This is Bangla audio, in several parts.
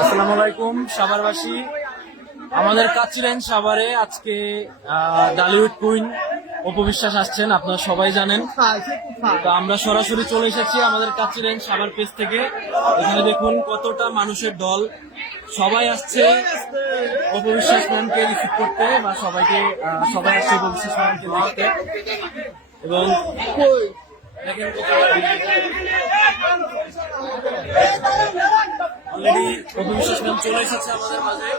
আসসালামু আলাইকুম সাভারবাসী। আমাদের কাচিরেন সাভারে আজকে ডালিউড কুইন অপু বিশ্বাস আসছেন, আপনারা সবাই জানেন। তো আমরা সরাসরি চলে এসেছি আমাদের কাচিরেন সাভার পেজ থেকে। এখানে দেখুন কতটা মানুষের দল, সবাই আসছে অপু বিশ্বাস ম্যামকে রিসিভ করতে, বা সবাই আসছে অপু বিশ্বাস ম্যামকে দেখতে। এবং দেখেন অলরেডি অপু বিশ্বাস ম্যাম চলে এসেছে আমাদের মাঝে।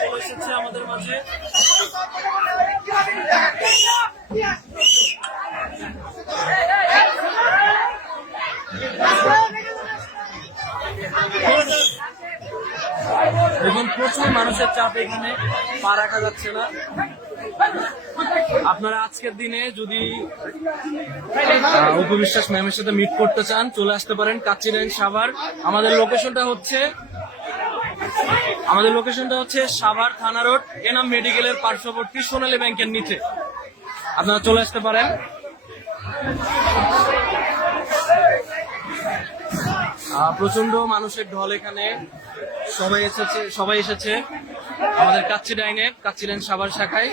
চলে এসেছে আমাদের মাঝে। দেখুন প্রচুর মানুষের চাপ, এখানে পা রাখা যাচ্ছে না। আপনারা আজকের দিনে যদি অপু বিশ্বাস ম্যামের সাথে মিট করতে চান, চলে আসতে পারেন কাচিরেন সাভার। আমাদের লোকেশনটা হচ্ছে সাভার থানা রোড, এনাম মেডিকেলের পার্শ্ববর্তী সোনালী ব্যাংকের নিচে। আপনারা চলে আসতে পারেন। প্রচন্ড মানুষের ঢল এখানে, সবাই এসেছে আমাদের কাচিরেন সাভার শাখায়।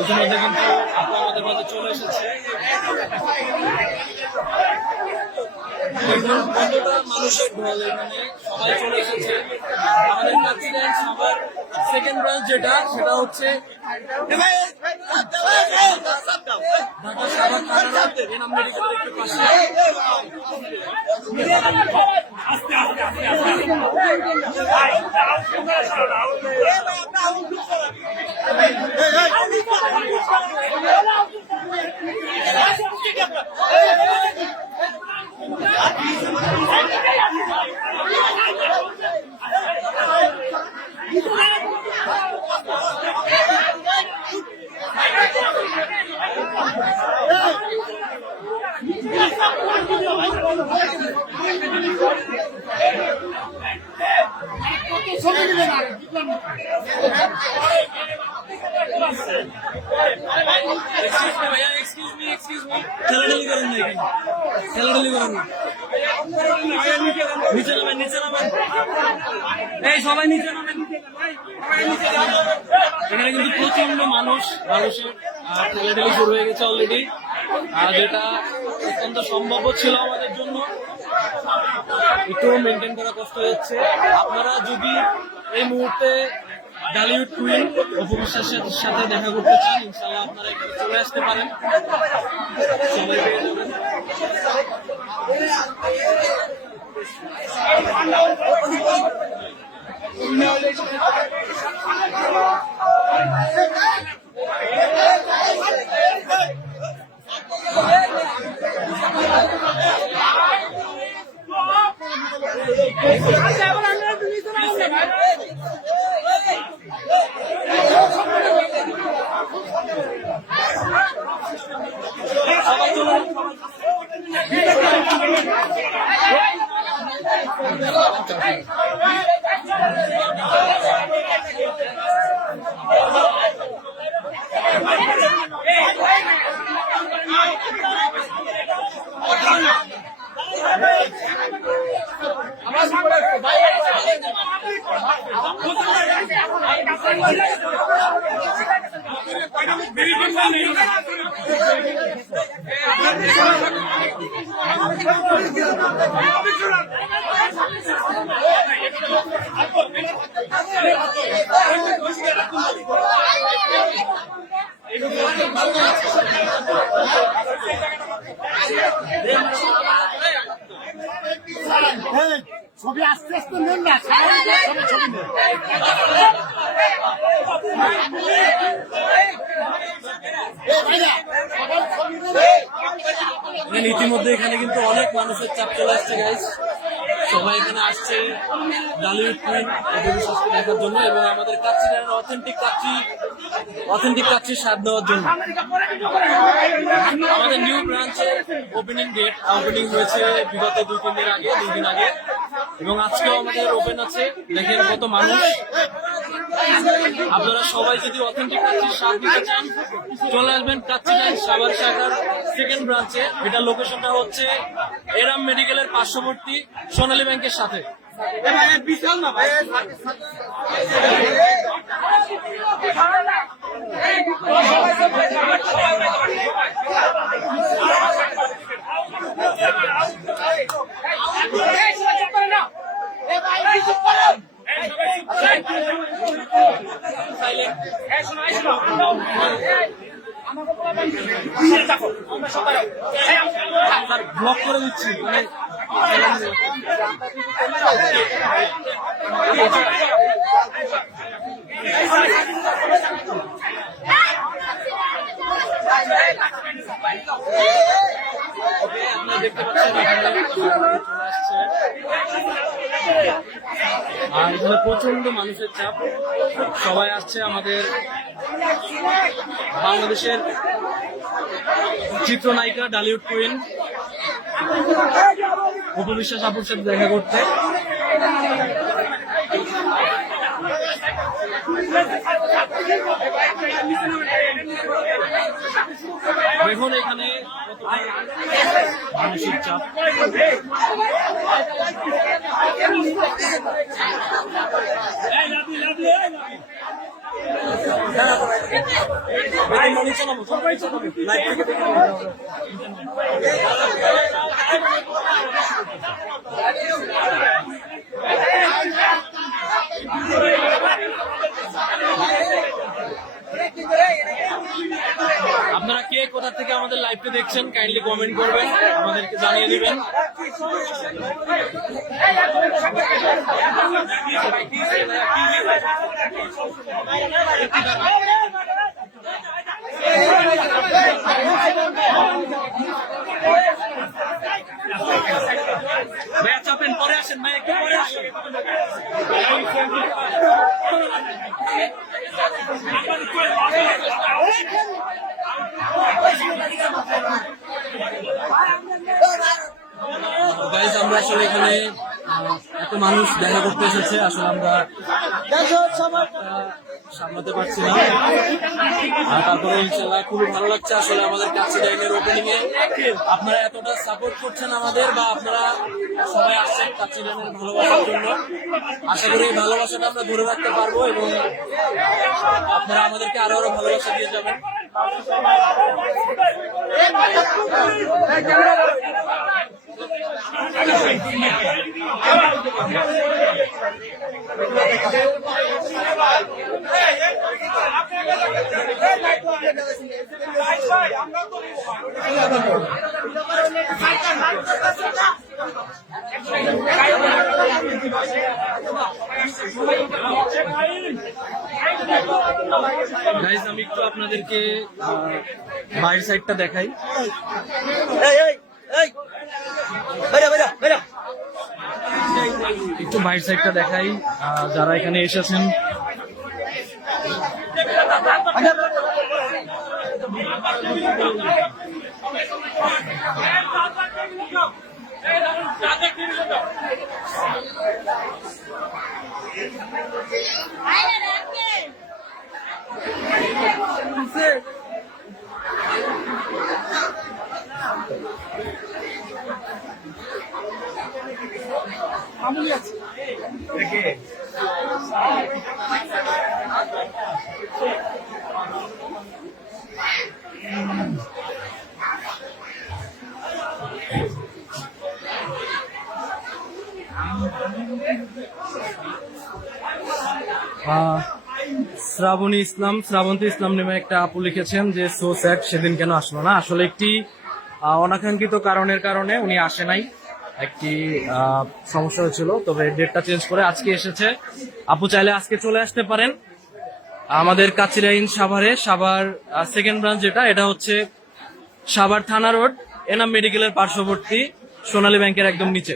ইতিমধ্যে কিন্তু আপু আমাদের মাঝে চলে এসেছে। মানুষের ঢল এখানে, সবাই চলে এসেছে। আমাদের কাচিরেন সাভার সেকেন্ড ব্রাঞ্চ সেটা হচ্ছে ঢাকা সাভার থানা রোড, এনাম মেডিকেলের একটু পাশে। সবাই নিচে নামেন। এখানে কিন্তু প্রচন্ড মানুষের ঠেলাঠেলি শুরু হয়ে গেছে অলরেডি, যেটা অত্যন্ত সম্ভব ছিল আমাদের জন্য। একটু মেনটেন করা কষ্ট হয়ে যাচ্ছে। আপনারা যদি এই মুহূর্তে ডালিউড কুইন অপু বিশ্বাসের সাথে দেখা করতে চান, ইনশাআল্লাহ আপনারা এখানে চলে আসতে পারেন, সবাই পেয়ে যাবেন। সবাই চলে ছবি আস্তে আস্তে নেন না, ছবি নেন। ইতিমধ্যে এখানে কিন্তু অনেক মানুষের চাপ চলে আসছে গাইস। সবাই এখানে আসছে ডালিউড কুইন অভিবিশ্বাসকে দেখার জন্য এবং আমাদের কাচ্চি অথেন্টিক কাচ্চির স্বাদ নেওয়ার জন্য। আমাদের নিউ ব্রাঞ্চের ওপেনিং হয়েছে বিগত 2-3 দিন আগে, 2 দিন আগে, এবং আজকেও আমাদের ওপেন আছে। দেখেন কত মানুষ। আপনারা সবাই যদি অথেন্টিক কাচ্চির স্বাদ নিতে চান চলে আসবেন কাচ্চি লাইন সাভার শাখার সেকেন্ড ব্রাঞ্চে। এটার লোকেশনটা হচ্ছে এরাম মেডিকেলের পার্শ্ববর্তী সোনালী ব্যাংকের সাথে। বিশাল না ভাই, ব্লক করে দিচ্ছি। আপনারা দেখতে পাচ্ছেন আর এখানে প্রচন্ড মানুষের চাপ। সবাই আসছে আমাদের বাংলাদেশের চিত্রনায়িকা ডালিউড কুইন অপবিশ্বাস আপুর সাথে দেখা করতে। দেখুন এখানে মানসিক চাপ। আপনারা কে কোথা থেকে আমাদের লাইভটা দেখছেন কাইন্ডলি কমেন্ট করবেন, আমাদেরকে জানিয়ে দিবেন। ভাইয়া চাপেন, পরে আসেন ভাই, একটু পরে আসেন। গাইজ আমরা আসলে এখানে এত মানুষ দেখা করতে এসেছে, আসলে আমরা সামলাতে পারছি না। আর তারপরে ইনশাল্লাহ খুবই ভালো লাগছে আসলে আমাদের কাচ্চি লাইনের ওপেনিং এ আপনারা এতটা সাপোর্ট করছেন আমাদের, বা আপনারা সবাই আসছেন কাচ্চি লাইনের ভালোবাসার জন্য। আশা করি এই ভালোবাসাটা আমরা ধরে রাখতে পারবো এবং আপনারা আমাদেরকে আরো ভালোবাসা দিয়ে যাবেন। গাইজ আমি একটু আপনাদেরকে বাইরের সাইডটা দেখাই। একটু বাইরের সাইডটা দেখাই। যারা এখানে এসেছেন শ্রাবণী ইসলাম, শ্রাবন্তী ইসলাম নামে একটা আপু লিখেছেন যে সো স্যাড, সেদিন কেন আসলো না। আসলে একটি অনাকাঙ্ক্ষিত কারণের কারণে উনি আসে নাই, একটি সমস্যা হয়েছিল, তবে ডেটটা চেঞ্জ করে আজকে এসেছে। আপু চাইলে আজকে চলে আসতে পারেন আমাদের কাচিরাইন সাভারে, সাভার সেকেন্ড ব্রাঞ্চ যেটা, এটা হচ্ছে সাভার থানা রোড, এনাম মেডিকেলের পার্শ্ববর্তী, সোনালী ব্যাংকের একদম নিচে।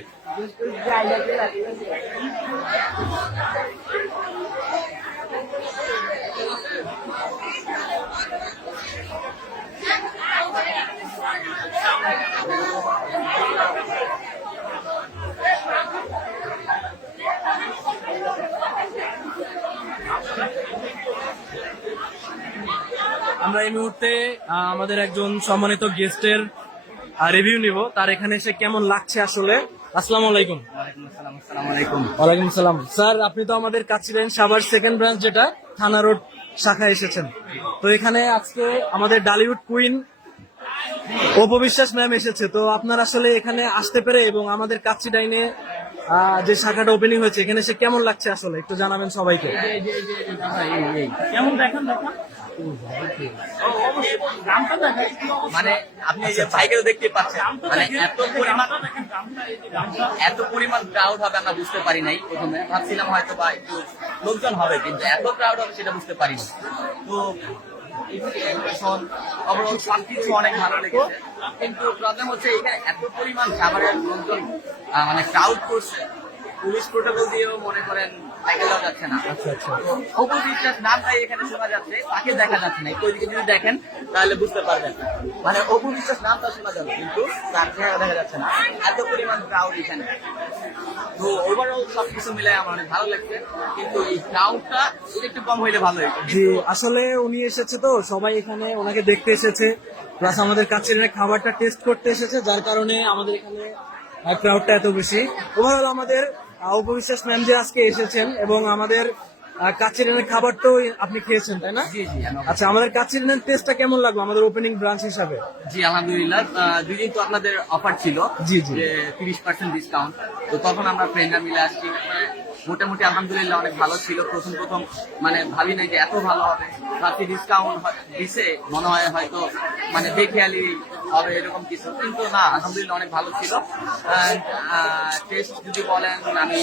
আমরা এই মুহূর্তে আমাদের একজন সম্মানিত গেস্টের রিভিউ নিব, তার এখানে এসে কেমন লাগছে আসলে। আসসালামু আলাইকুম। ওয়ালাইকুম আসসালাম। স্যার, আপনি তো আমাদের কাচিরাইন সাভার সেকেন্ড ব্রাঞ্চ যেটা থানা রোড শাখায় এসেছেন, তো এখানে আজকে আমাদের ডালিউড কুইন অপবিশ্বাস ম্যাম এসেছে, তো আপনার আসলে এখানে আসতে পেরে এবং আমাদের কাচিরাইনে যে শাখাটা ওপেনিং হয়েছে এখানে এসে কেমন লাগছে আসলে একটু জানাবেন সবাইকে। কেমন দেখেন মানে আপনি এই যে ভাইকেও দেখতে পাচ্ছেন, মানে এত পরিমাণ ক্রাউড হবে আমরা বুঝতে পারি নাই। প্রথমে ভাবছিলাম হয়তো বা একটু লোকজন হবে, কিন্তু এত ক্রাউড হবে সেটা বুঝতে পারিনি। তো অবশ্য সবকিছু অনেক ভালো লেগেছে, কিন্তু প্রবলেম হচ্ছে এখানে এত পরিমাণ খাবারের লোকজন মানে ক্রাউড করছে, পুলিশ প্রোটোকল দিয়েও মনে করেন তাকে দেওয়া যাচ্ছে না। অপু বিশ্বাস নামটাই এখানে শোনা যাচ্ছে, তাকে দেখা যাচ্ছে না। একটু ওইদিকে যদি দেখেন তাহলে বুঝতে পারবেন, মানে অপু বিশ্বাস নামটা শোনা যাবে কিন্তু তার চেহারা দেখা যাচ্ছে না, এত পরিমাণ ক্রাউড এখানে। তো ওভারঅল সবকিছু মিলে আমার অনেক ভালো লাগছে, কিন্তু এই ক্রাউডটা একটু কম হইলে ভালো হইতো। জি, আসলে উনি এসেছে তো সবাই এখানে ওনাকে দেখতে এসেছে, প্লাস আমাদের কাছে খাবারটা টেস্ট করতে এসেছে, যার কারণে আমাদের এখানে ক্রাউডটা এত বেশি। ওভারঅল আমাদের অপবিশ্বাস ম্যাম যে আজকে এসেছেন এবং আমাদের কাচিরানের খাবার তো আপনি খেয়েছেন তাই না? জি জি। আচ্ছা, আমাদের কাচিরানের টেস্টটা কেমন লাগলো আমাদের ওপেনিং ব্রাঞ্চ হিসাবে? জি আলহামদুলিল্লাহ, দুই দিন তো আপনাদের অফার ছিল জি জি, যে 30% ডিসকাউন্ট, তো তখন আমরা ফ্রেন্ডরা মিলে আসছি। মোটামুটি আলহামদুলিল্লাহ অনেক ভালো ছিল। প্রথম মানে ভাবি নাই যে এত ভালো হবে, ভাবছি ডিসকাউন্ট দিছে মনে হয় হয়তো মানে বেখেয়ালি হবে এরকম কিছু, কিন্তু না, আলহামদুলিল্লাহ অনেক ভালো ছিল। টেস্ট যদি বলেন আমি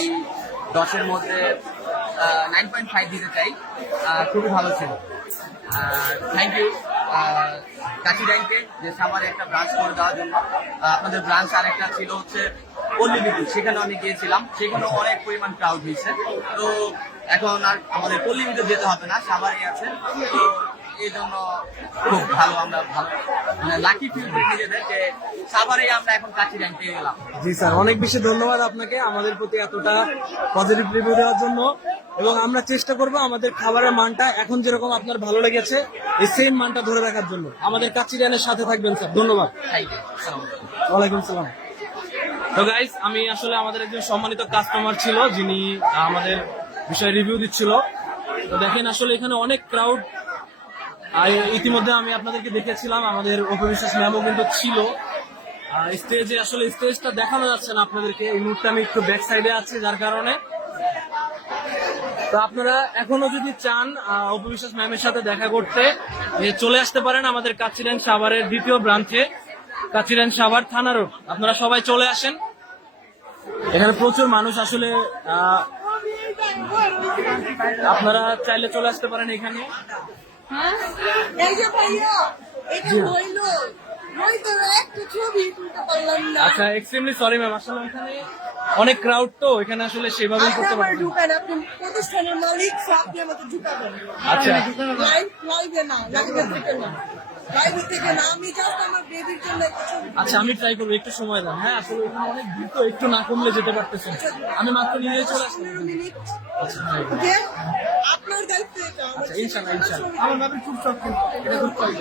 10-এর মধ্যে 9.5 দিতে চাই, খুবই ভালো ছিল। থ্যাংক ইউ কাচিরাইনকে যে সাভারে একটা ব্রাঞ্চ করে দেওয়ার জন্য। আপনাদের ব্রাঞ্চ আরেকটা ছিল হচ্ছে পল্লী বিদ্যুৎ, সেখানেও আমি গিয়েছিলাম, সেখানেও অনেক পরিমাণ ক্রাউড হয়েছে। তো এখন আর আমাদের পল্লী বিদ্যুৎ যেতে হবে না, সাভারেই আছে। তো এই জন্য খুব ভালো, আমরা ভালো মানে লাকি ফিল করি নিজেদের যে সাভারেই আমরা এখন কাচিরাইন পেয়ে গেলাম। জি স্যার, অনেক বেশি ধন্যবাদ আপনাকে আমাদের প্রতি এতটা পজিটিভ রিভিউ দেওয়ার জন্য, এবং আমরা চেষ্টা করব আমাদের খাবারের মানটা এখন যেরকম আপনার ভালো লেগেছে এই সেম মানটা ধরে রাখার জন্য। আমাদের কাচিরাইনের সাথে থাকবেন স্যার, ধন্যবাদ। Thank you. ওয়ালাইকুম সালাম। তো গাইস, আমি আসলে আমাদের একজন সম্মানিত কাস্টমার ছিল যিনি আমাদের বিষয়ে রিভিউ দিচ্ছিল। তো দেখেন আসলে এখানে অনেক ক্রাউড, ইতিমধ্যে আমি আপনাদেরকে দেখেছিলাম, আমাদের অপবিশ্বাস ম্যামও কিন্তু ছিল স্টেজে। আসলে স্টেজটা দেখানো যাচ্ছে না আপনাদেরকে, এই মুহূর্তে আমি একটু ব্যাক সাইডে আছি যার কারণে। তো আপনারা এখনো যদি চান অপবিশ্বাস ম্যামের সাথে দেখা করতে, চলে আসতে পারেন আমাদের কাচিরাইন সাভারের দ্বিতীয় ব্রাঞ্চে, কাচিরাইন সাভার থানা রোড। আপনারা সবাই চলে আসেন, এখানে প্রচুর মানুষ আসলে, আপনারা চাইলে চলে আসতে পারেন এখানে। আচ্ছা, এক্সট্রিমলি সরি ম্যাম, আসলে এখানে অনেক ক্রাউড, তো এখানে আসলে সেভাবেই করতে পারবেন। প্রতিষ্ঠানের মালিক, আপনি আমাকে ঢুকাবেন। আচ্ছা, লাইভে না, লাইভে থেকে না। বাইরে থেকে না, আমি জাস্ট আমার বেবির জন্য একটা ছবি আচ্ছা আমি ট্রাই করবো, একটু সময় দেন। হ্যাঁ আসলে এখানে অনেক ভিড় তো, একটু না কমলে যেতে পারতেছেন। আমি মাত্র নিয়ে চলে আসলাম। 15 মিনিট। আচ্ছা হ্যাঁ, হ্যাঁ। ওকে, আপনার দায়িত্ব এটা। আমার আচ্ছা, ইনশাআল্লাহ, ইনশাআল্লাহ। ছবি- আমার ভাবি খুব শখ এটা খুব কই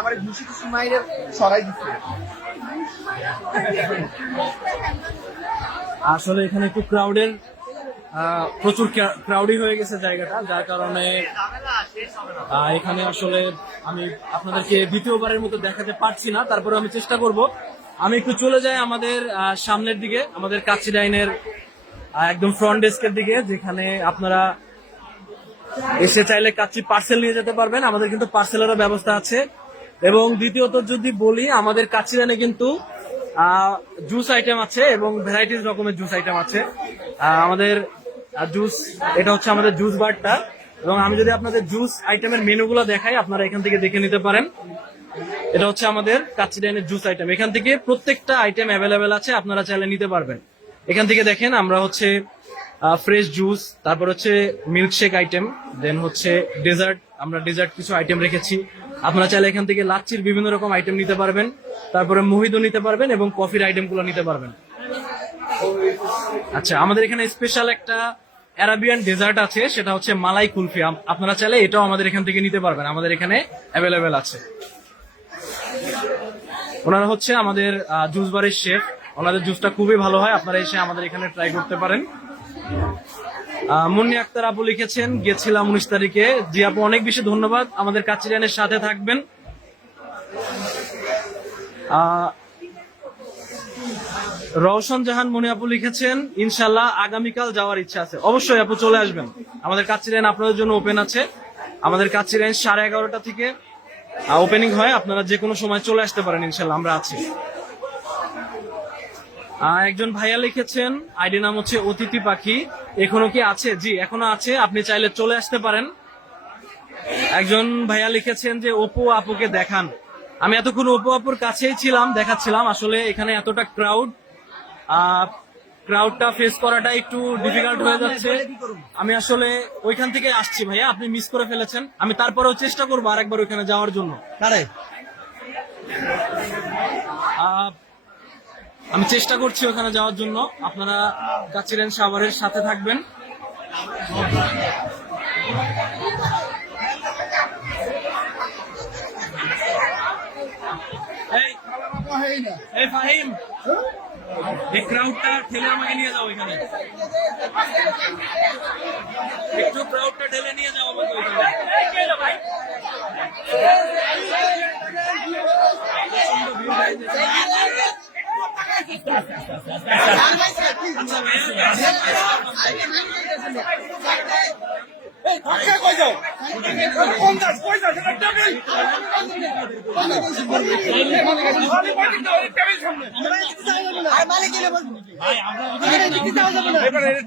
আমার ঘুষি ঘুষি মাইরে সরাই দিচ্ছে আসলে এখানে একটু ক্রাউডের প্রচুর ক্রাউডি হয়ে গেছে জায়গাটা, যার কারণে এখানে আসলে আমি আপনাদেরকে দ্বিতীয়বারের মতো দেখাতে পারছি না। তারপরে আমি চেষ্টা করব। আমি একটু চলে যাই আমাদের সামনের দিকে, আমাদের কাচ্চি ডাইনের একদম ফ্রন্ট ডেস্কের দিকে, যেখানে আপনারা এসে চাইলে কাচ্চি পার্সেল নিয়ে যেতে পারবেন। আমাদের কিন্তু পার্সেলেরও ব্যবস্থা আছে। এবং দ্বিতীয়ত যদি বলি, আমাদের কাচ্চি ডাইনে কিন্তু জুস আইটেম আছে এবং ভ্যারাইটিস রকমের জুস আইটেম আছে। আমাদের জুস, এটা হচ্ছে আমাদের জুস বারটা। এবং আমি যদি আপনাদের জুস আইটেমের মেনুগুলো দেখাই, আপনারা এখান থেকে দেখে নিতে পারেন। এটা হচ্ছে আমাদের কাচ্চি ডাইনের জুস আইটেম। এখান থেকে প্রত্যেকটা আইটেম অ্যাভেলেবেল আছে, আপনারা চাইলে নিতে পারবেন। এখান থেকে দেখেন, আমরা হচ্ছে ফ্রেশ জুস, তারপর হচ্ছে মিল্কশেক আইটেম, দেন হচ্ছে ডেজার্ট, আমরা ডেজার্ট কিছু আইটেম রেখেছি। আপনারা চাইলে এখান থেকে লাচ্ছির বিভিন্ন রকম আইটেম নিতে পারবেন, তারপরে মোহিতো নিতে পারবেন এবং কফির আইটেমগুলো নিতে পারবেন। আচ্ছা, আমাদের এখানে স্পেশাল একটা অ্যারাবিয়ান ডেজার্ট আছে, সেটা হচ্ছে মালাই কুলফি। আপনারা চাইলে এটাও আমাদের এখান থেকে নিতে পারবেন, আমাদের এখানে অ্যাভেলেবেল আছে। ওনারা হচ্ছে আমাদের জুস বারের শেফ, ওনাদের জুসটা খুবই ভালো হয়, আপনারা এসে আমাদের এখানে ট্রাই করতে পারেন। মুন্নি আক্তার আপু লিখেছেন, গেছিলাম 19 তারিখে। জি আপু, অনেক বেশি ধন্যবাদ, আমাদের কাচ্চি ডাইনের সাথে থাকবেন। রওশন জাহান মনি আপু লিখেছেন, ইনশাল্লাহ আগামীকাল যাওয়ার ইচ্ছা আছে। অবশ্যই আপু, চলে আসবেন, আমাদের কাচ্চি ডাইন আপনাদের জন্য ওপেন আছে। আমাদের কাচ্চি ডাইন 11:30 থেকে ওপেনিং হয়, আপনারা যে কোনো সময় চলে আসতে পারেন, ইনশাল্লাহ আমরা আছি। একজন ভাইয়া লিখেছেন, আইডি নাম হচ্ছে অতিথি পাখি, এখনো কি আছে? জি এখনো আছে, আপনি চাইলে চলে আসতে পারেন। একজন ভাইয়া লিখেছেন যে অপু আপুকে দেখান। আমি এতক্ষণ অপু আপুর কাছেই ছিলাম, দেখাচ্ছিলাম। আসলে এখানে এতটা ক্রাউডটা ফেস করাটা একটু ডিফিকাল্ট হয়ে যাচ্ছে। আমি আসলে ওইখান থেকে আসছি ভাইয়া, আপনি মিস করে ফেলেছেন। আমি তারপরেও চেষ্টা করবো আরেকবার ওইখানে যাওয়ার জন্য। আমি চেষ্টা করছি ওখানে যাওয়ার জন্য। আপনারা কাচ্চি ডাইন সাভারের সাথে থাকবেন। এই ফাহিম, এই ক্রাউডটা ঠেলে আমাকে নিয়ে যাও ওইখানে, একটু ক্রাউডটা ঠেলে নিয়ে যাও আমাকে ওইখানে। আচ্ছা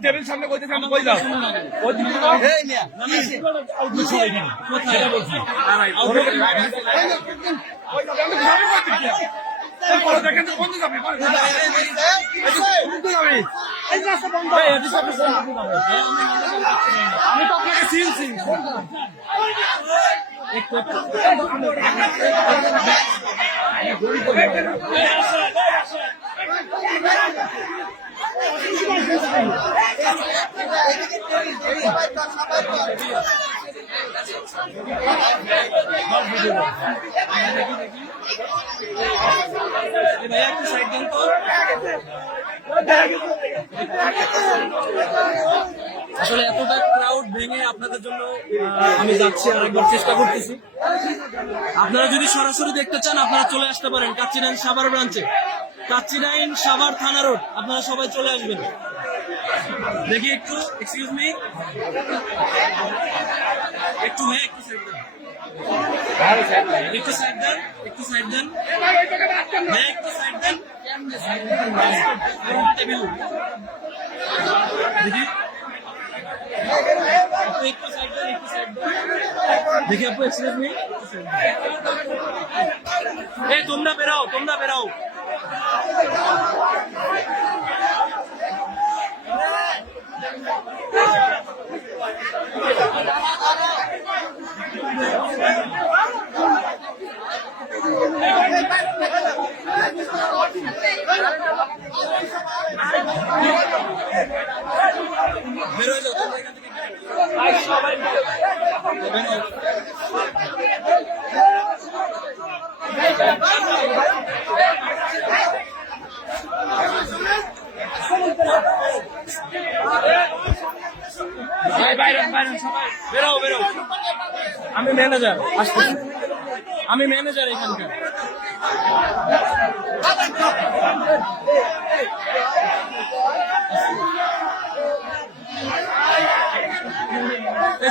টেবিল সামনে কই যাও কই যাও আমি তো আপনাকে চিনছি। ভাইয়া একটু সাইড দেন তো। আসলে এতটা ক্রাউড ভেঙে আপনাদের জন্য আমি যাচ্ছি, আরেকবার চেষ্টা করতেছি। আপনারা যদি সরাসরি দেখতে চান, আপনারা চলে আসতে পারেন কাচ্চি ডাইন সাভার ব্রাঞ্চে, কাচ্চি ডাইন সাভার থানা রোড। আপনারা সবাই চলে আসবেন। দেখি একটু, এক্সকিউজ মি, একটু ভাই একটু সাইড দেন, একটু সাইড দেন, একটু সাইড দেন ভাই, একটু সাইড দেন। টেবিল দেখি আপু, একটু সাইড দেন, একটু সাইড দেন। দেখি আপু, এক্সকিউজ মি, এই তোমরা বেরাও, তোমরা বেরাও। বের হয়ে যাও তোমরা এখান থেকে। ভাই সবাই বের হও। ভাই বাইরে বাইরে সবাই বেরো বেরো। আমি ম্যানেজার আসতেছি, আমি ম্যানেজার এখানকার।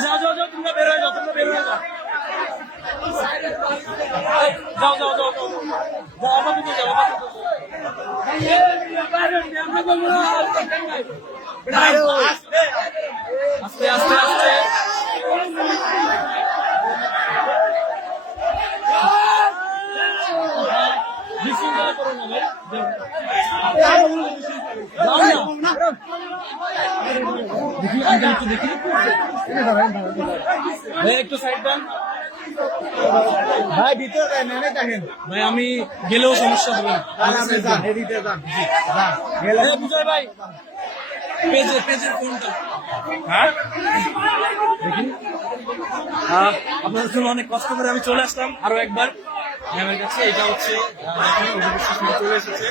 যাও যাও যাও তোমরা বের হয়ে যাও, তোমরা বের হয়ে যাও। যাও যাও যাও যাও যাও আপাতত যাও আপাতত। আস্তে আস্তে আস্তে বিশৃঙ্খলা করো না ভাই, যাও না। দেখি আমি একটু দেখি ভাই, একটু সাইড দেন ভাই ভিতরে নেমে দেখেন ভাই, আমি গেলেও সমস্যা হবে না। আপনি যান এদিকে যান এই বিজয় ভাই পেজের কোনটা? হ্যাঁ দেখি। আপনাদের জন্য অনেক কষ্ট করে আমি চলে আসলাম আরো একবার ম্যামের কাছে। এটা হচ্ছে দেখেন অভিবিশ্বাস ম্যাম চলে এসেছে।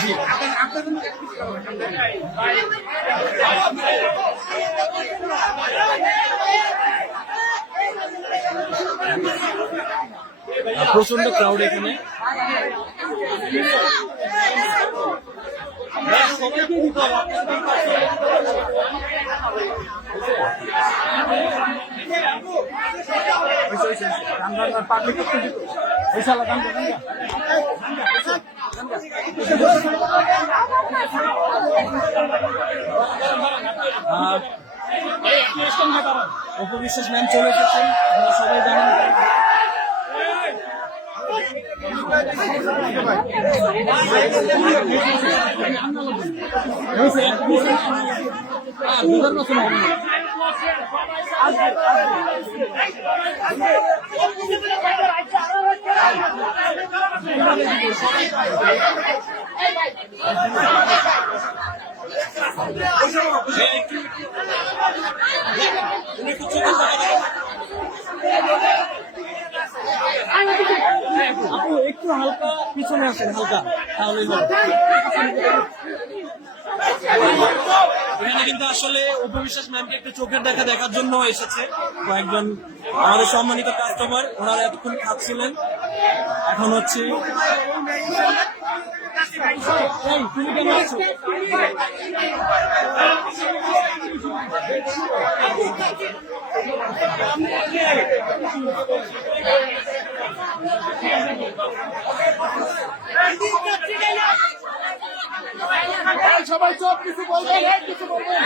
জি প্রচন্ড ক্রাউড এখানে। সবাইকে দিতে হবে। অপবিশ্বাস ম্যাম চলে এসেছেন, আপনারা সবাই জানেন। আপু একটু হালকা পিছনে আসেন, হালকা, তাহলেই হবে। এখানে কিন্তু আসলে উপবিশ্বাস ম্যামকে একটু চোখের দেখা দেখার জন্য এসেছে কয়েকজন আমাদের সম্মানিত কাস্টমার। ওনারা এতক্ষণ খাচ্ছিলেন, এখন হচ্ছে এই, তুমি কেন আছো? সবাই সব কিছু বলবেন, কিছু বলবেন।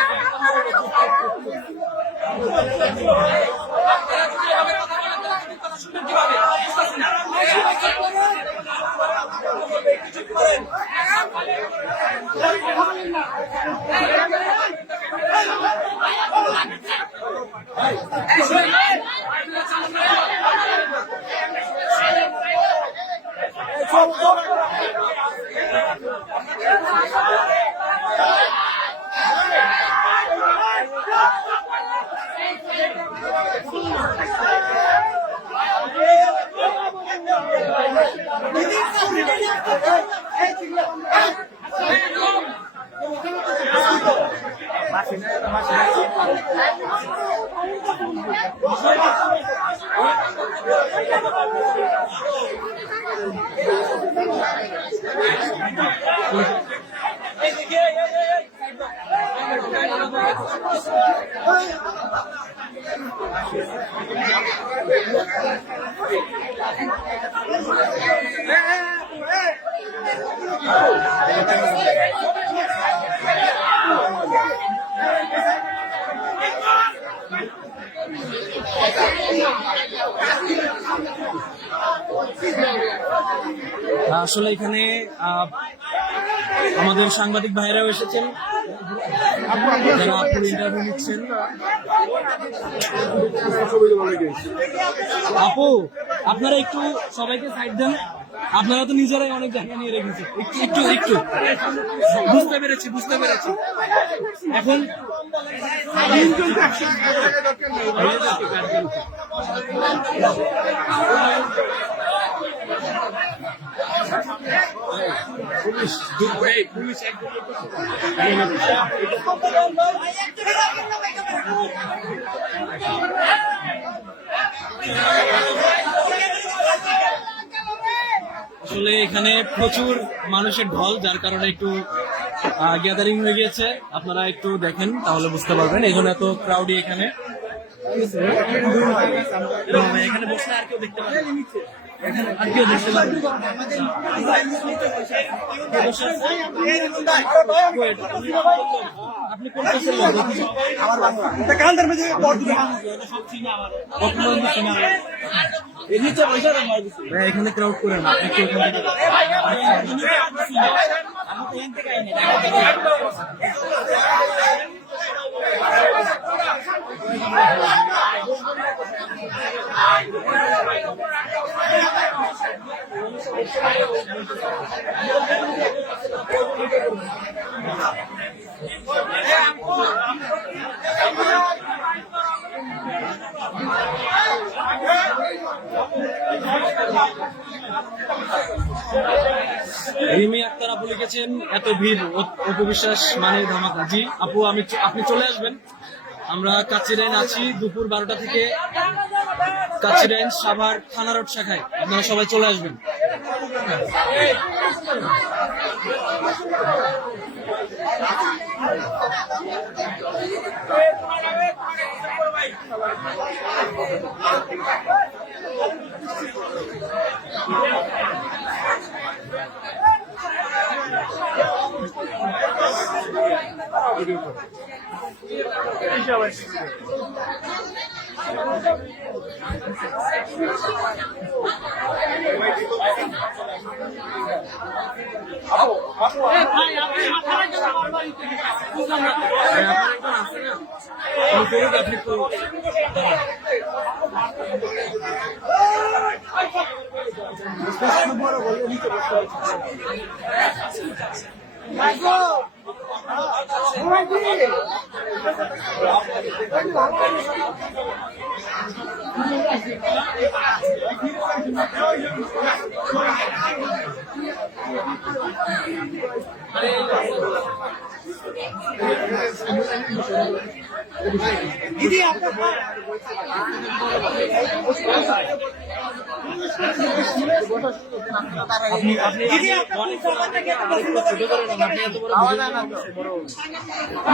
আসলে এখানে আমাদের সাংবাদিক ভাইরাও এসেছেন, যারা আপুর ইন্টারভিউ নিচ্ছেন। আপু আপনারা একটু সবাইকে সাইড দেন, আপনারা তো নিজেরাই অনেক জায়গা নিয়ে রেখেছেন। একটু একটু একটু বুঝতে পেরেছি এখন আসলে এখানে প্রচুর মানুষের ঢল, যার কারণে একটু গ্যাদারিং হয়ে গিয়েছে। আপনারা একটু দেখেন তাহলে বুঝতে পারবেন, এই জন্য এত ক্রাউডি এখানে। এখানে বসে আর কেউ দেখতে পারেন, আর কেউ দেখতে পারেন। আপনি কোন ক্লাসের লোক? এখানে ক্রাউড করে না, একটু এখান থেকে। রিমি আক্তার আপু লিখেছেন, এত ভিড় অপবিশ্বাস মানে ধামাকা। জি আপু, আপনি চলে আসবেন। আমরা কাচিরাইন আছি দুপুর 12টা থেকে, কাচিরাইন সাভার থানা রোড শাখায়। আপনারা সবাই চলে আসবেন।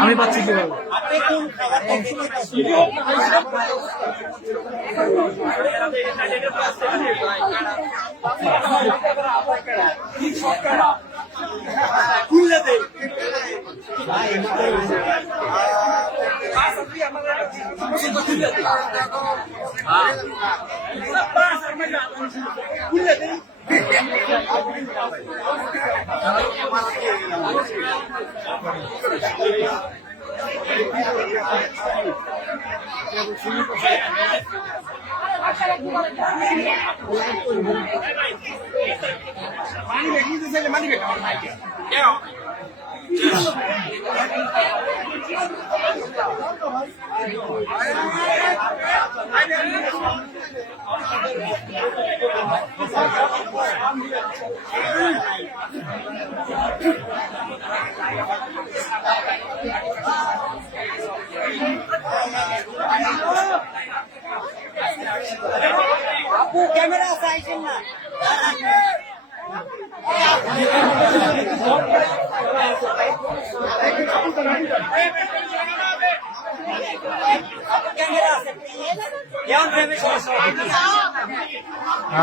আমি পাচ্ছি কিভাবে? আপু ক্যামেরা চাইছেন না।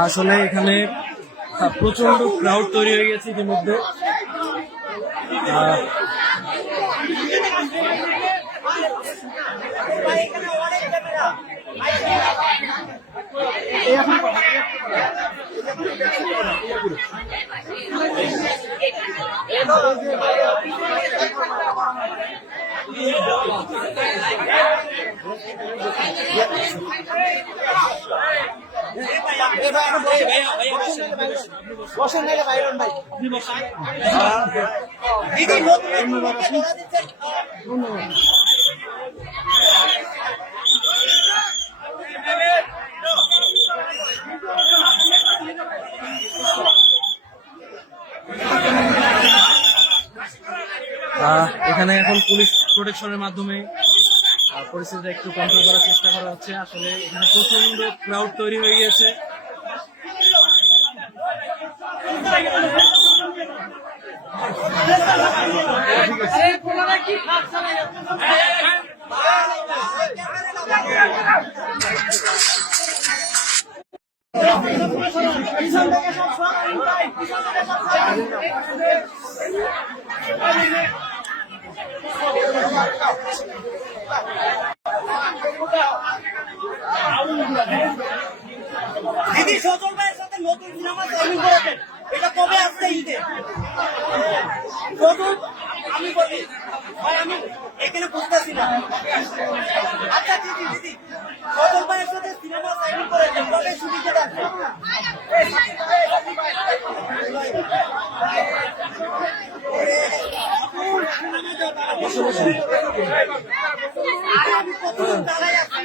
আসলে এখানে প্রচন্ড ক্রাউড তৈরি হয়ে গেছে ইতিমধ্যে। বসেন নাইলে বাইরন ভাই আপনি বসান। দিদি নতুন ধরা দিচ্ছেন এখানে এখন পুলিশ প্রোটেকশনের মাধ্যমে পরিস্থিতিটা একটু কন্ট্রোল করার চেষ্টা করা হচ্ছে। আসলে এখানে প্রচন্ড ক্রাউড তৈরি হয়ে গিয়েছে। দিদি সজল ভাইয়ের সাথে নতুন সিনেমা জয়েনিং করেছেন, এটা কবে আসছে ঈদে? সজল আমি বলি ভাই, আমি এখানে বুঝতেছি না। আচ্ছা দিদি দিদি সজল ভাইয়ের সাথে সিনেমা জয়েনিং করেছেন, কবে শুটিং কে আসছে? আমি কতদিন দাঁড়াই আছি।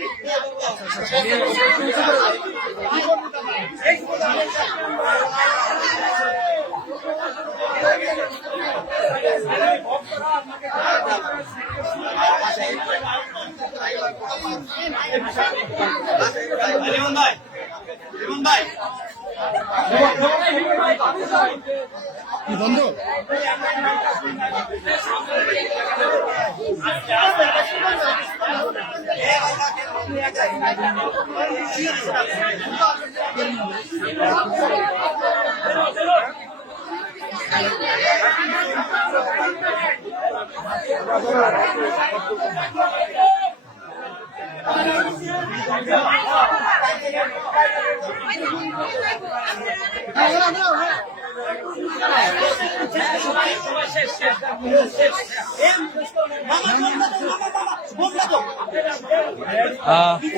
রিমন ভাই, রিমন ভাই কি বন্ধ?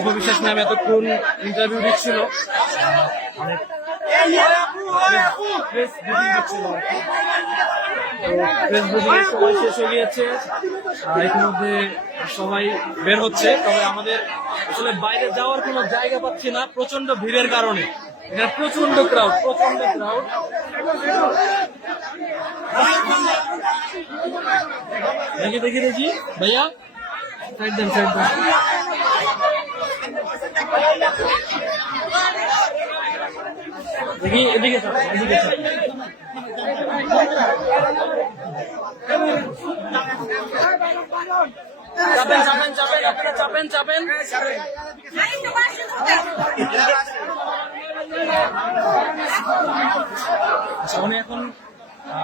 উপবিশ্বাস ম্যাম এতক্ষণ ইন্টারভিউ দিচ্ছিল, অনেক প্রেস ব্রিফিং দিচ্ছিল। প্রেস ব্রিফিং এর সময় শেষ হয়ে গিয়েছে, ইতিমধ্যে সবাই বের হচ্ছে। তবে আমাদের আসলে বাইরে যাওয়ার কোনো জায়গা পাচ্ছি না প্রচন্ড ভিড়ের কারণে। এখানে প্রচন্ড ক্রাউড, প্রচন্ড ক্রাউড। দেখি দেখি দেখি ভাইয়া, সাইড দেন সাইড দেন। দেখি এদিকে চাপ, এদিকে চাপ। চাপেন চাপেন চাপেন, আপনারা চাপেন চাপেন। আচ্ছা, উনি এখন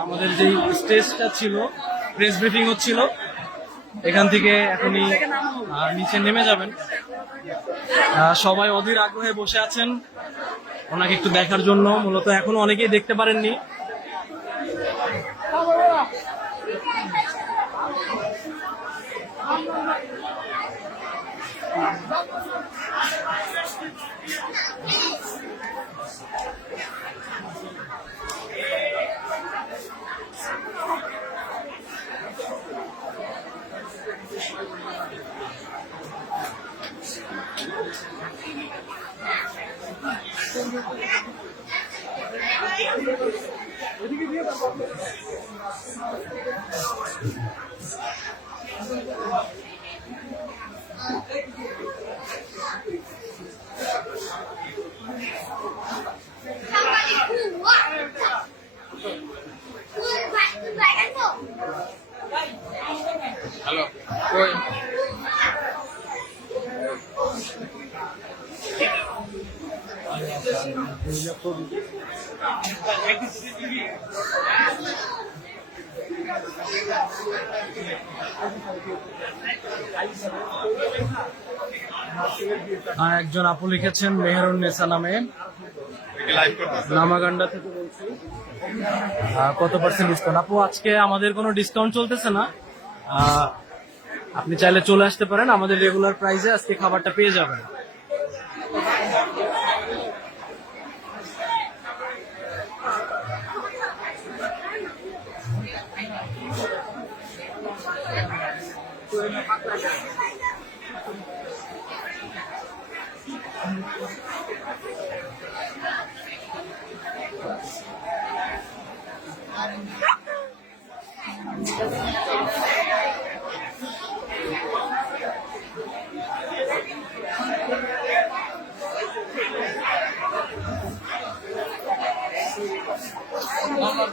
আমাদের যে স্টেজটা ছিল, প্রেস ব্রিফিং হচ্ছিল, এখান থেকে এখনই নিচে নেমে যাবেন। সবাই অধীর আগ্রহে বসে আছেন ওনাকে একটু দেখার জন্য। মূলত এখনো অনেকেই দেখতে পারেননি। হ্যালো কই আর একজন আপু লিখেছেন মেহেরুন নেসা নামে, নামাগান্ডা থেকে বলছি। কত পার্সেন্ট ডিসকাউন্ট? আপু আজকে আমাদের কোনো ডিসকাউন্ট চলতেছে না, আপনি চাইলে চলে আসতে পারেন। আমাদের রেগুলার প্রাইসে আজকে খাবারটা পেয়ে যাবেন। তো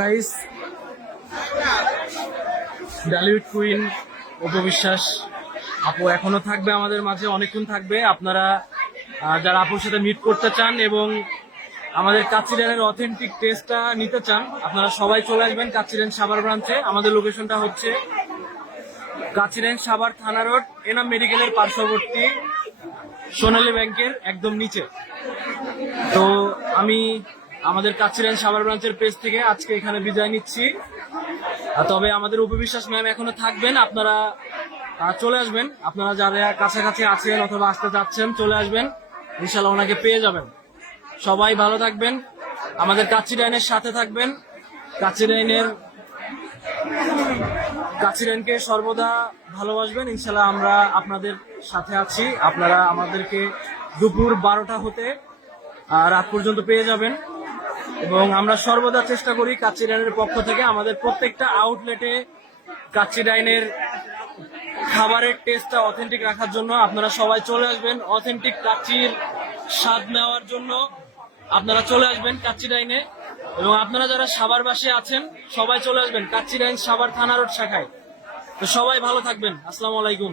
গাইস, ডালিউড কুইন উপবিশ্বাস আপু এখনো থাকবে আমাদের মাঝে, অনেকক্ষণ থাকবে। আপনারা যারা আপুর সাথে মিট করতে চান এবং আমাদের কাচ্চিরানের অথেন্টিক টেস্টটা নিতে চান, আপনারা সবাই চলে আসবেন কাচ্চিরান সাভার ব্রাঞ্চে। আমাদের লোকেশনটা হচ্ছে কাচ্চিরান সাভার থানা রোড, এনাম মেডিকেলের পার্শ্ববর্তী সোনালী ব্যাংকের একদম নিচে। তো আমি আমাদের কাচ্চিরান সাভার ব্রাঞ্চের পেজ থেকে আজকে এখানে বিদায় নিচ্ছি। তবে আমাদের উপবিশ্বাস ম্যাম এখনো থাকবেন, আপনারা চলে আসবেন। আপনারা যারা কাছাকাছি আছেন অথবা আসতে চাচ্ছেন চলে আসবেন, ইনশাল্লাহ ওনাকে পেয়ে যাবেন। সবাই ভালো থাকবেন, আমাদের কাচ্চিরানের সাথে থাকবেন। কাচ্চিরানকে সর্বদা ভালোবাসবেন, ইনশাল্লাহ আমরা আপনাদের সাথে আছি। আপনারা আমাদেরকে দুপুর 12টা হতে রাত পর্যন্ত পেয়ে যাবেন এবং আমরা সর্বদা চেষ্টা করি কাচ্চিরানের পক্ষ থেকে আমাদের প্রত্যেকটা আউটলেটে কাচ্চিরানের খাবারের টেস্টটা অথেন্টিক রাখার জন্য। আপনারা সবাই চলে আসবেন অথেন্টিক কাচ্চির স্বাদ নেওয়ার জন্য, আপনারা চলে আসবেন কাচ্চিরাইনে। এবং আপনারা যারা সাভারবাসী আছেন সবাই চলে আসবেন কাচ্চিরাইন সাভার থানা রোড শাখায়। তো সবাই ভালো থাকবেন, আসসালামু আলাইকুম।